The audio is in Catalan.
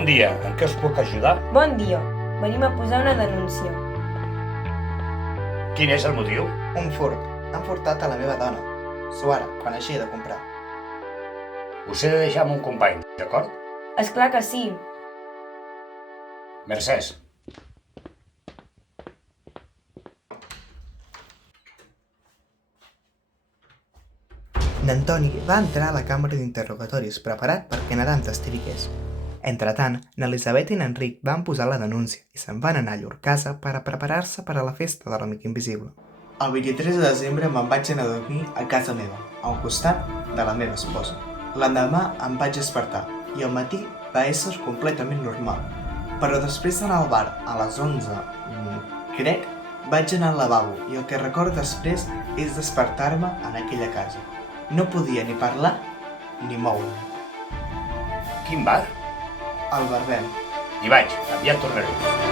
Bon dia, en què us puc ajudar? Bon dia, venim a posar una denúncia. Quin és el motiu? Un furt. Han furtat a la meva dona. Suara, quan així he de comprar. Us he de deixar amb un company, d'acord? És clar que sí. Mercès. N'Antoni va entrar a la cambra d'interrogatoris preparat perquè Nadam t'estiriqués. Entretant, n'Elisabet i n'Enric van posar la denúncia i se'n van anar a llur casa per a preparar-se per a la festa de l'amic invisible. El 23 de desembre me'n vaig anar a dormir a casa meva, a un costat de la meva esposa. L'endemà em vaig despertar i al matí va ésser completament normal. Però després d'anar al bar a les 11, crec, vaig anar al lavabo i el que recordo després és despertar-me en aquella casa. No podia ni parlar ni moure'm. Quin bar? El barbem. Hi vaig, aviat tornaré.